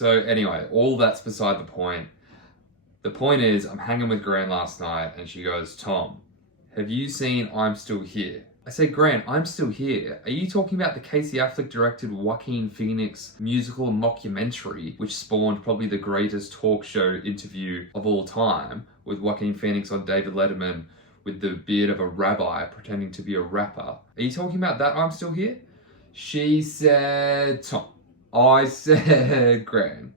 So anyway, all that's beside the point. The point is, I'm hanging with Gran last night and she goes, Tom, have you seen I'm Still Here? I said, Gran, I'm Still Here. Are you talking about the Casey Affleck directed Joaquin Phoenix musical mockumentary, which spawned probably the greatest talk show interview of all time, with Joaquin Phoenix on David Letterman with the beard of a rabbi pretending to be a rapper? Are you talking about that I'm Still Here? She said, Tom. I said, Gran,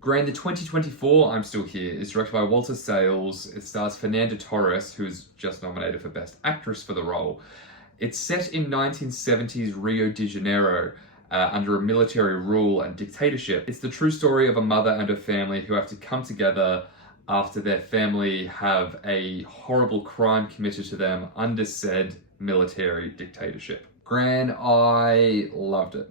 the 2024 I'm Still Here is directed by Walter Sales. It stars Fernanda Torres, who's just nominated for Best Actress for the role. It's set in 1970s Rio de Janeiro under a military rule and dictatorship. It's the true story of a mother and her family who have to come together after their family have a horrible crime committed to them under said military dictatorship. Gran, I loved it.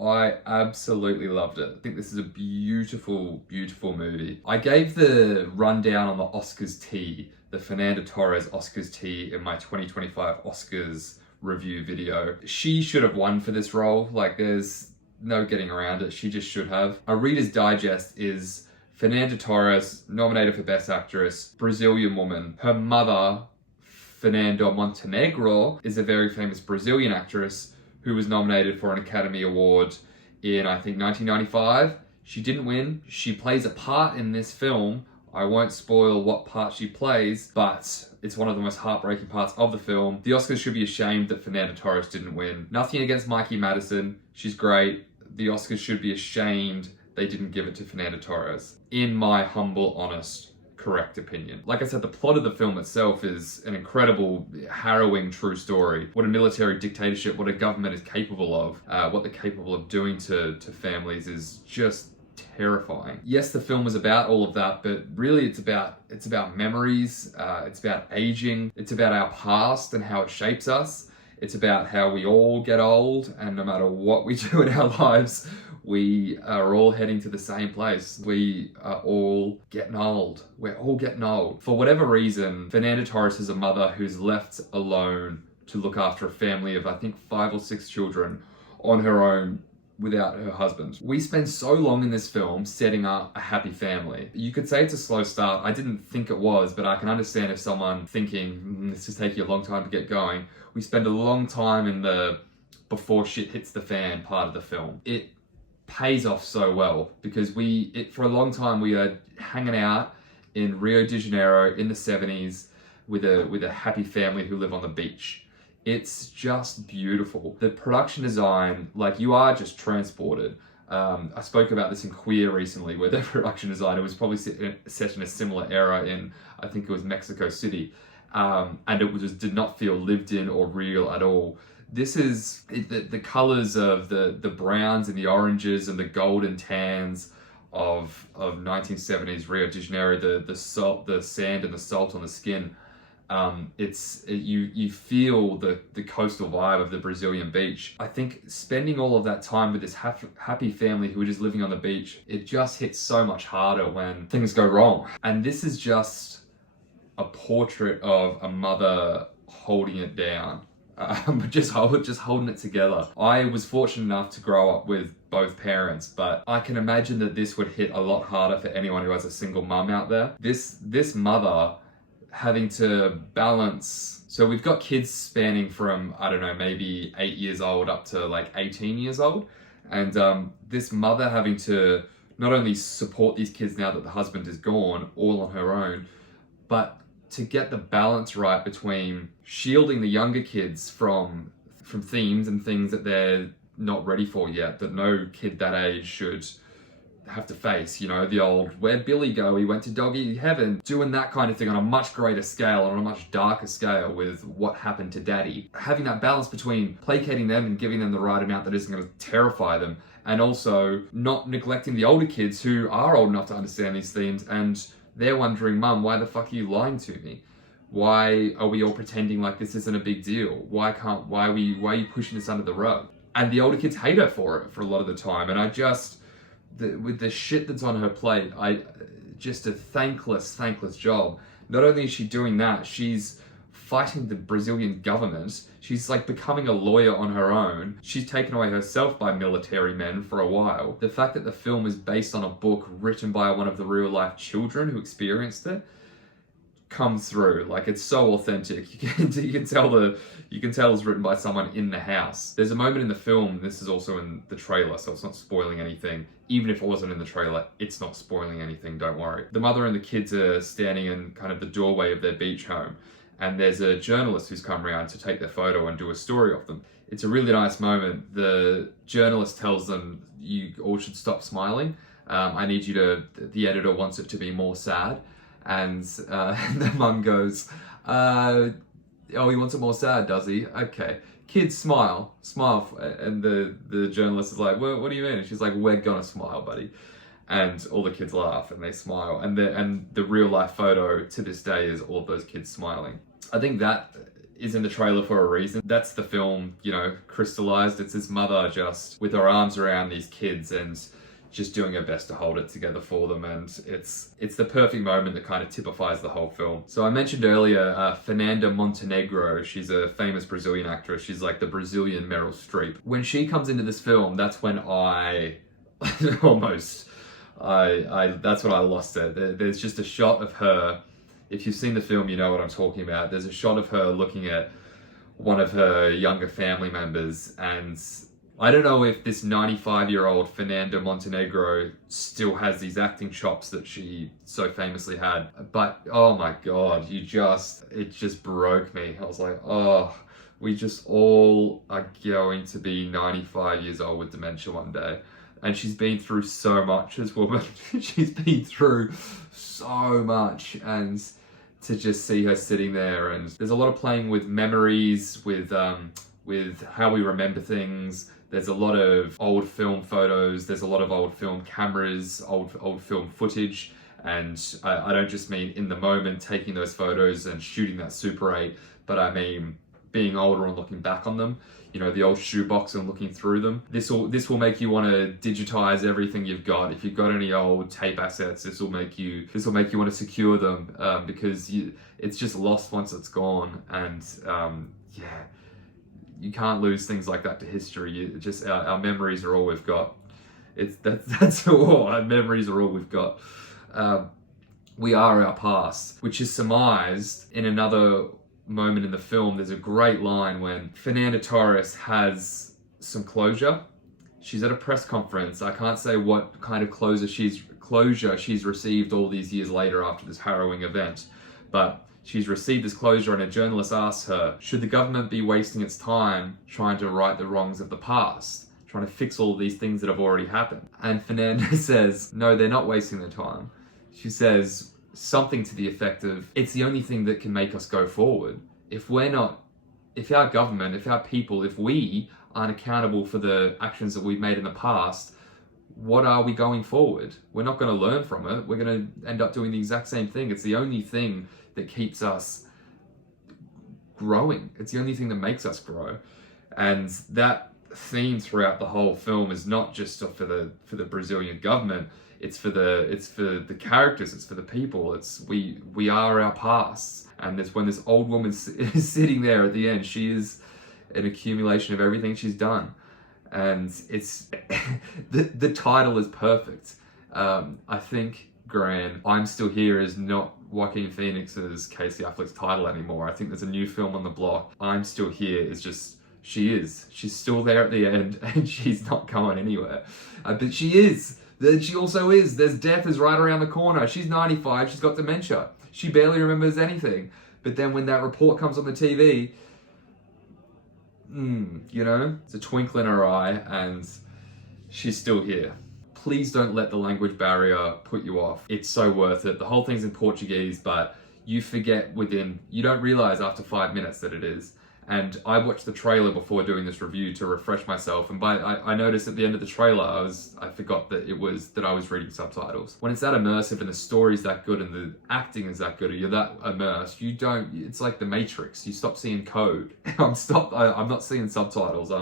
I absolutely loved it. I think this is a beautiful, beautiful movie. I gave the rundown on the Oscars tea, the Fernanda Torres Oscars tea, in my 2025 Oscars review video. She should have won for this role. Like, there's no getting around it. She just should have. A Reader's Digest is Fernanda Torres, nominated for Best Actress, Brazilian woman. Her mother, Fernanda Montenegro, is a very famous Brazilian actress who was nominated for an Academy Award in, I think, 1995. She didn't win. She plays a part in this film. I won't spoil what part she plays, but it's one of the most heartbreaking parts of the film. The Oscars should be ashamed that Fernanda Torres didn't win. Nothing against Mikey Madison. She's great. The Oscars should be ashamed they didn't give it to Fernanda Torres, in my humble, honest, correct opinion. Like I said, the plot of the film itself is an incredible, harrowing true story. What a military dictatorship, what a government is capable of, what they're capable of doing to families is just terrifying. Yes, the film is about all of that, but really it's about memories, it's about aging, it's about our past and how it shapes us. It's about how we all get old, and no matter what we do in our lives, we are all heading to the same place. We are all getting old. We're all getting old. For whatever reason, Fernanda Torres is a mother who's left alone to look after a family of, I think, 5 or 6 children on her own without her husband. We spend so long in this film setting up a happy family. You could say it's a slow start. I didn't think it was, but I can understand if someone thinking, this is taking a long time to get going. We spend a long time in the before shit hits the fan part of the film. It pays off so well because for a long time we are hanging out in Rio de Janeiro in the 70s with a happy family who live on the beach. It's just beautiful. The production design, like, you are just transported. I spoke about this in Queer recently, where the production designer was probably set in a similar era in, I think it was Mexico City, and it did not feel lived in or real at all. This is the colors of the browns and the oranges and the golden tans of 1970s Rio de Janeiro, the sand and the salt on the skin. You feel the coastal vibe of the Brazilian beach. I think spending all of that time with this happy family who are just living on the beach, it just hits so much harder when things go wrong. And this is just a portrait of a mother holding it down. Just holding it together. I was fortunate enough to grow up with both parents, but I can imagine that this would hit a lot harder for anyone who has a single mum out there. This mother having to balance, so we've got kids spanning from, I don't know, maybe 8 years old up to like 18 years old, and this mother having to not only support these kids now that the husband is gone, all on her own, but to get the balance right between shielding the younger kids from themes and things that they're not ready for yet, that no kid that age should have to face. You know, the old, where'd Billy go? He went to doggy heaven. Doing that kind of thing on a much greater scale, on a much darker scale with what happened to daddy. Having that balance between placating them and giving them the right amount that isn't going to terrify them, and also not neglecting the older kids who are old enough to understand these themes, and they're wondering, Mum, why the fuck are you lying to me? Why are we all pretending like this isn't a big deal? Why are you pushing this under the rug? And the older kids hate her for it for a lot of the time. And with the shit that's on her plate, just a thankless job. Not only is she doing that, she's fighting the Brazilian government. She's like becoming a lawyer on her own. She's taken away herself by military men for a while. The fact that the film is based on a book written by one of the real life children who experienced it comes through. Like, it's so authentic. You can tell it's written by someone in the house. There's a moment in the film, this is also in the trailer, so it's not spoiling anything. Even if it wasn't in the trailer, it's not spoiling anything, don't worry. The mother and the kids are standing in kind of the doorway of their beach home, and there's a journalist who's come around to take their photo and do a story of them. It's a really nice moment. The journalist tells them, you all should stop smiling. I need you to, the editor wants it to be more sad. And the mum goes, oh, he wants it more sad, does he? Okay. Kids, smile. And the journalist is like, well, what do you mean? And she's like, we're gonna smile, buddy. And all the kids laugh and they smile. And the real life photo to this day is all of those kids smiling. I think that is in the trailer for a reason. That's the film, crystallized. It's his mother just with her arms around these kids and just doing her best to hold it together for them, and it's the perfect moment that kind of typifies the whole film. So I mentioned earlier Fernanda Montenegro. She's a famous Brazilian actress. She's like the Brazilian Meryl Streep. When she comes into this film, that's when I that's when I lost it. There's just a shot of her. If you've seen the film, you know what I'm talking about. There's a shot of her looking at one of her younger family members, and I don't know if this 95-year-old Fernanda Montenegro still has these acting chops that she so famously had, but oh my God, it just broke me. I was like, oh, we just all are going to be 95 years old with dementia one day. And she's been through so much, this woman. She's been through so much, and to just see her sitting there, and there's a lot of playing with memories, with how we remember things. There's a lot of old film photos, there's a lot of old film cameras, old film footage, and I don't just mean in the moment taking those photos and shooting that Super 8, but I mean being older and looking back on them. The old shoebox and looking through them. This will make you want to digitize everything you've got. If you've got any old tape assets, this will make you want to secure them, because it's just lost once it's gone, and you can't lose things like that to history. Our memories are all we've got. That's all. Our memories are all we've got. We are our past, which is surmised in another moment in the film. There's a great line when Fernanda Torres has some closure. She's at a press conference. I can't say what kind of closure she's received all these years later after this harrowing event, but she's received this closure, and a journalist asks her, should the government be wasting its time trying to right the wrongs of the past, trying to fix all of these things that have already happened? And Fernanda says, no, they're not wasting their time. She says something to the effect of, it's the only thing that can make us go forward. If our government, if our people, if we aren't accountable for the actions that we've made in the past, what are we going forward? We're not going to learn from it. We're going to end up doing the exact same thing. It's the only thing that keeps us growing. It's the only thing that makes us grow. And that theme throughout the whole film is not just for the Brazilian government. It's for the characters. It's for the people. It's we are our past. And when this old woman is sitting there at the end, she is an accumulation of everything she's done. And it's the title is perfect. I think, Gran, I'm Still Here is not Joaquin Phoenix's Casey Affleck's title anymore. I think there's a new film on the block. I'm Still Here is just, she's still there at the end, and she's not going anywhere. But she is. She also is. There's death is right around the corner. She's 95. She's got dementia. She barely remembers anything. But then when that report comes on the TV, it's a twinkle in her eye, and she's still here. Please don't let the language barrier put you off. It's so worth it. The whole thing's in Portuguese, but you forget you don't realize after 5 minutes that it is. And I watched the trailer before doing this review to refresh myself, and I noticed at the end of the trailer, I forgot that I was reading subtitles. When it's that immersive and the story's that good and the acting is that good, or you're that immersed, it's like the Matrix. You stop seeing code. I'm not seeing subtitles.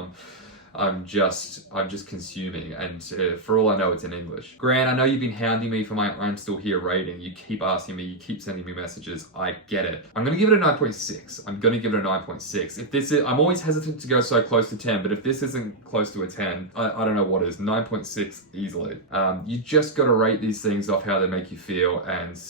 I'm just consuming, and for all I know, it's in English. Grant, I know you've been hounding me for my I'm Still Here rating. You keep asking me, you keep sending me messages. I get it. I'm gonna give it a 9.6. I'm gonna give it a 9.6. If this is, I'm always hesitant to go so close to 10, but if this isn't close to a 10, I don't know what is. 9.6 easily. You just gotta rate these things off how they make you feel, and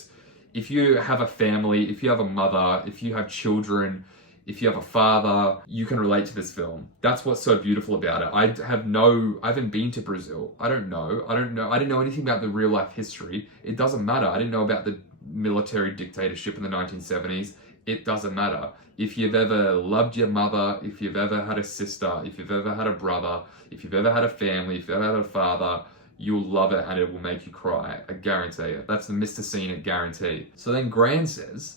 if you have a family, if you have a mother, if you have children, if you have a father, you can relate to this film. That's what's so beautiful about it. I haven't been to Brazil. I don't know. I didn't know anything about the real life history. It doesn't matter. I didn't know about the military dictatorship in the 1970s. It doesn't matter. If you've ever loved your mother, if you've ever had a sister, if you've ever had a brother, if you've ever had a family, if you've ever had a father, you'll love it and it will make you cry. I guarantee it. That's the Mr. Scene, it guarantee. So then Gran says,